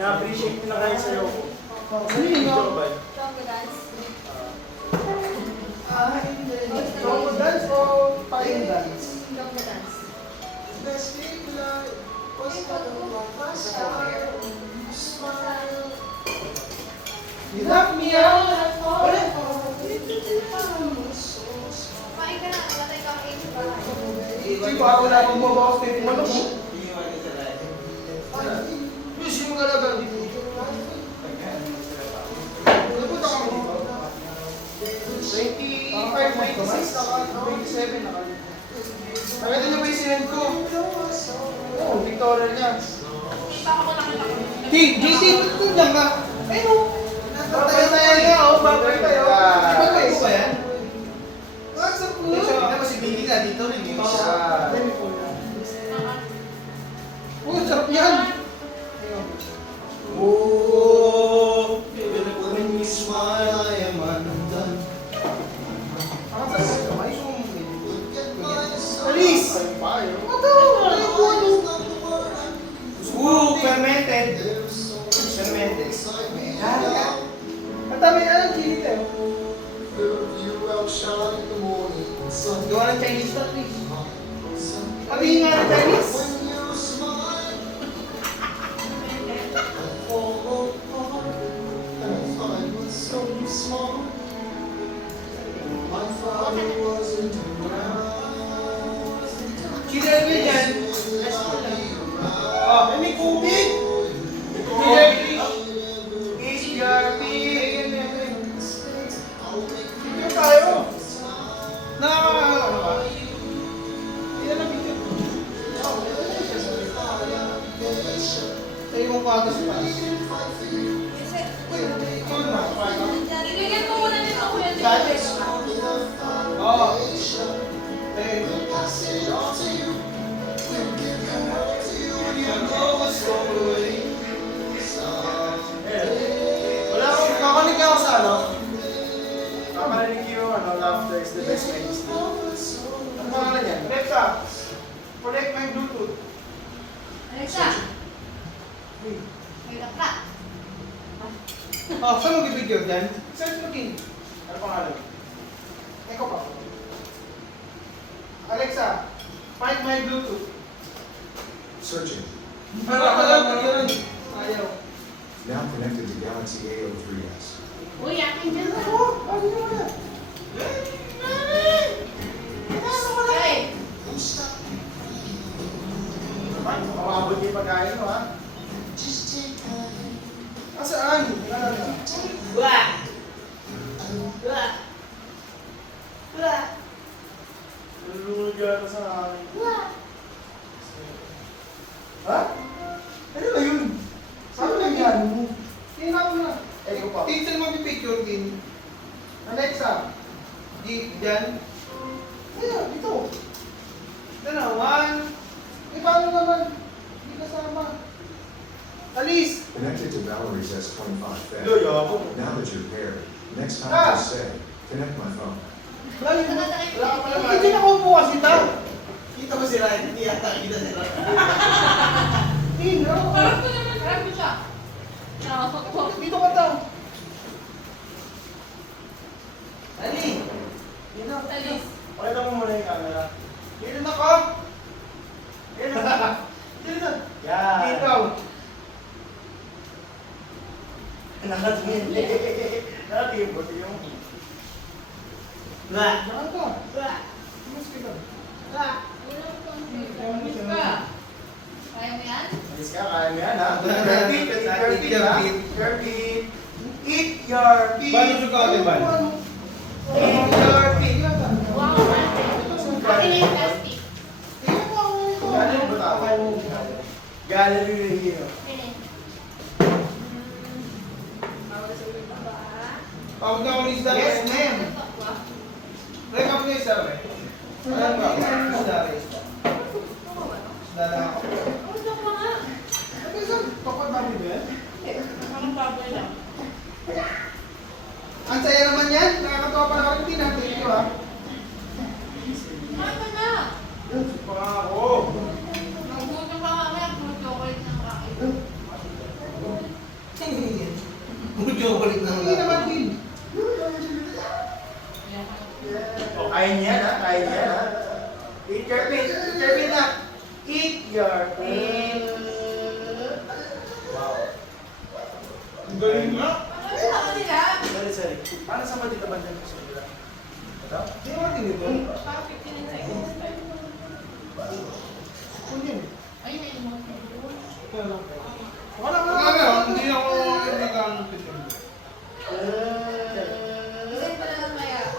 Na-appreciate nila kayo sa'yo. Sino? Congo dance. Congo dance o Paing dance? Congo dance. You knock me out. Ulit. Kumain ka na, matay ka kayo sa bahay. Sino ako na magbabawas na yung manok mo? Sino ka lang dito? Napunta ka mo dito? 25, 26, 27 na kami. Nakita niyo ba yung sinend ko? Oo, pictorial niya. Kita ko lang kita ko. JT, ba't lang ka? Ayun o. Tayo nga o, bagay tayo. Di ba kayo ba yan? What's up, bro? Tignan mo si Billy nga dito rin yung siya. Uy, sarap yan. Oh, when you smile, I am undone. Ang sarap ito, may zoom. Alis! Ito, ay buwan o. Ooh, fermented. Fermented. Ang dami na, chili tayo. Gawa ng Chinese na, please. Sabihin nga ng Chinese. Chili ano yan? Oh, may kubig! HRP! Video tayo! Nakakakano ba? Ilan na video? Sa ibang patas pa. Ibigyan ko muna nito kuya. Oo. Wala akong kakanig ako sa ano. Kakarinig yung ano, laughter is the best medicine. Ano pangalan yan? Alexa, connect my Bluetooth. Alexa. May lakla. Oh, saan mo bibigyan dyan? Search mo king. Ano pangalan? Eko pa. Alexa, find my Bluetooth. Searching. Ayaw. Ayaw. Now connected to Galaxy A03s. Uy, akin dyan. Oh, ano mo yan? Ay! Mababot yung pagkain mo, ha? Asaan? Tingnan na. Wah! Wah! Wah! Nalulunod yata sa akin. Wah! Ha? Ano ba yun? Saan na yan? Tingnan mo na. Eko pa. Tingnan mo yung picture din. Alexa, dyan. Ayan, dito. Ito na, one. Eh, paano naman? Hindi kasama. Alis! Connected to Valerie's S25 Fed. Yo, yabo. Now that you're paired, next time Ah. just say, connect my phone. Wala yun. Wala ka pala. Hindi na ako po kasi tao. Kita mo sila, hindi yata kita sila. Hindi, Harap ko naman. Harap ko siya. dito ka tao. Ali! Dito. Alis. Pakita mo muna yung camera. Dito na ka. Dito na. Dito na. Yan. Dito. Nakatingin. Nakatingin po yung... Wah! Saan ka? Wah! Mas kita. Wah! Alis ka. Kaya mo yan? Alis ka, kaya mo yan, ha? Eat your feet, ha? Eat your feet. Eat your feet. Paano siya ka, di ba? Eat your feet. Wow, ate. Akin na yung plastic. Galing ba tao? Galing rin yun. Akin eh. Bawal sa ulit ba? Tawag na ako ni Isda. Yes, ma'am. Rek ako ni Isda, Rek. Alam ba? Isda, Rek. Isda lang ako. Ano ka nga? Ano isang tokot namin ba yan? Anong baboy lang? Ang saya naman yan. Nakakatawa pa na hindi natin ito, ha? Ano na? Pangako. Nagutom ka mamaya, puro chocolate ng kain. Kaya niya na, kaya niya na. Eat your pin, eat your pin na. Eat your pin. Wow. Ang galing nga. Ano sa kanila? Sorry. Paano sa mga dito ba dyan sa kanila? Ito? Hindi mo tinito. Parang 15 seconds. Kung yun. Ay, may limang. Wala ka. Hindi ako nag-ano pito. Isip pa na lang maya.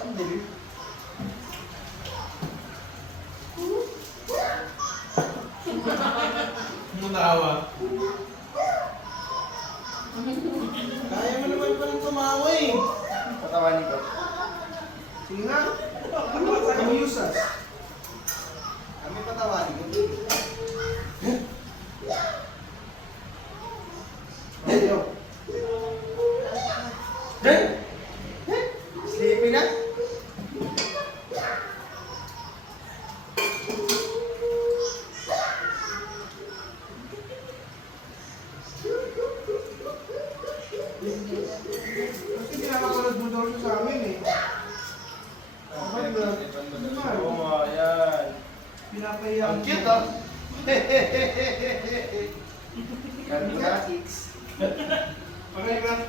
Ang dali. Matawa. Kaya mo naman pa ng tumawa eh. Patawanin ko. Sige nga. Kami usas. Kami patawarin ko. Ayaw. Sleepy na? Kasi pinapapanood mo daw siya sa amin eh. Oo nga, yan. Pinapahiya. Ang cute ah. Ganda kids. Okay ba?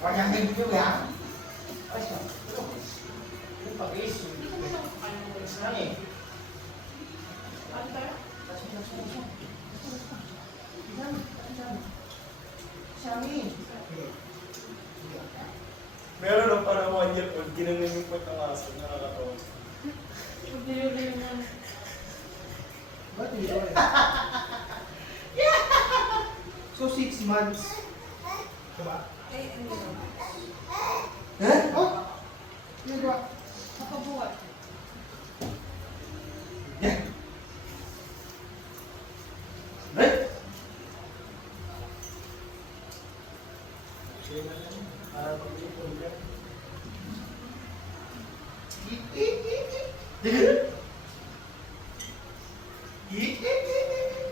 Wag kang video ya. Ay, siya. Yung pag-is. Lang eh. Sami. Meron ng parang 1 year old, ginanong yung point ng aso. Nakakatawa. Ba't yun eh? So 6 months. Diba? Ay, ano yun? Oh! Ano ba? Nakabuhat. Right?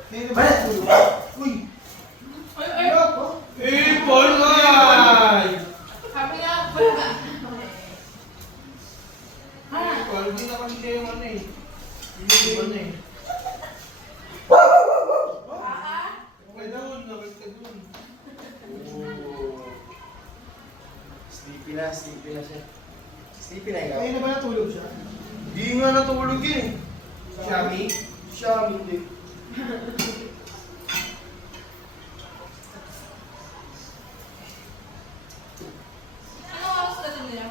Ngayon ba? Uy! Ay, ay! Ano? Eh, Paul May! Sabi nga, wala. Paul, hindi na kasi siya yung ano eh. Hindi yung ano eh. Okay doon, nakit ka doon. Sleepy na siya. Sleepy na ikaw. Kaya na ba natulog siya? Hindi nga natulog yun eh. Shami? Siya, hindi. Ano oras kasi nila?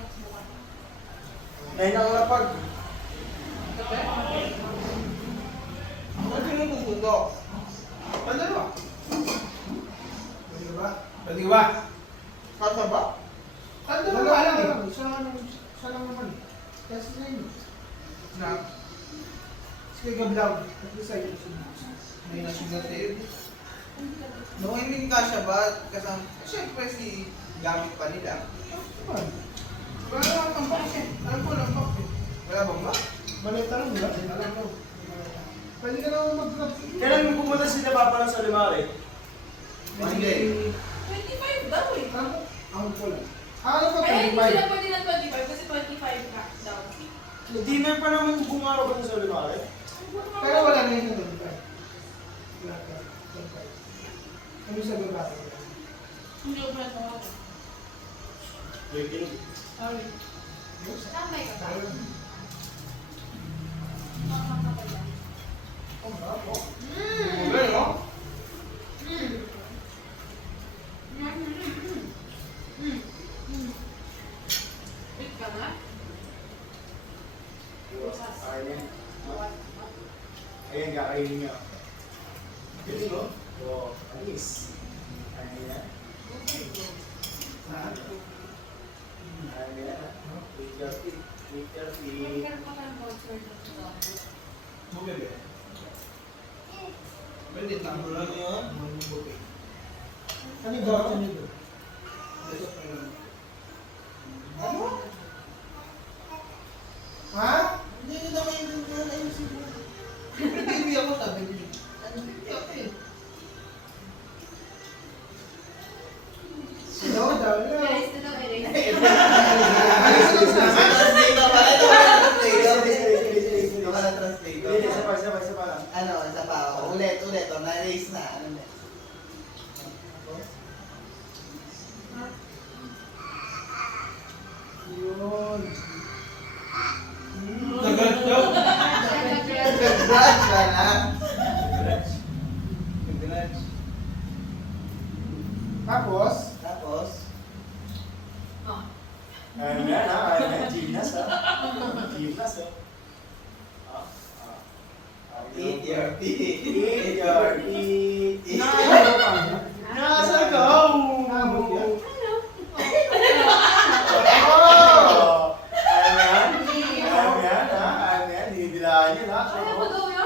Ngayon ang lapag. Ano yung pupunto? Ano ba? Pwede ba? Pwede ba? Kata ba? Kata ba? Wala lang. Isa lang naman. Kasi na yun. Snap. Sige, gablaw. At least ay may nasugat eh. No, hindi kasya ba? Kasama, siyempre si gamit pa nila. Wala naman ang box eh. Alam ko lang box eh. Wala bang ba? Balita lang nila. Alam ko. Pwede ka naman mag-grab. Kailan mo pumunta sila Papa ng Salimare? Monday. 25 daw eh. Ako ko lang. Ano ko Kaya hindi 25? sila pwede ng 25 kasi 25 ka daw. Dinner pa naman bumaraw ba ng Salimare? Pero wala na yun na 25. Wala ka. 25. Ano sa babae? Hindi ko pala tawag. Wait, Sorry. Tambay ka ba? Tayo. Makakapala. Oh, bravo. Wala, no? Wait ka nga. Ayan, kakainin niya. Galing, no? Oo, alis. Ayan. Ayan. Eat your feet. Eat your feet. Meron pa kang voucher dito. Bumili. Pwede tamo lang yun. Ano ba? Ano ba? Ano? Ha? Hindi ko naman yung ayusin mo. Siyempre baby ako sabi niyo. Ano baby ako eh. Yun. Congrats ka na. Congrats. Tapos, Tapos, Ayan yan ha, ayan yan. Gymnast ha. Gymnast ha. eat your teeth. Eat your teeth. nakakalaw pa niya. Nasa go! Nakabot yan. Oh! Ayan yan. Ayan yan ha. Ayan yan. Dinidilaan yun ha. Ano ba daw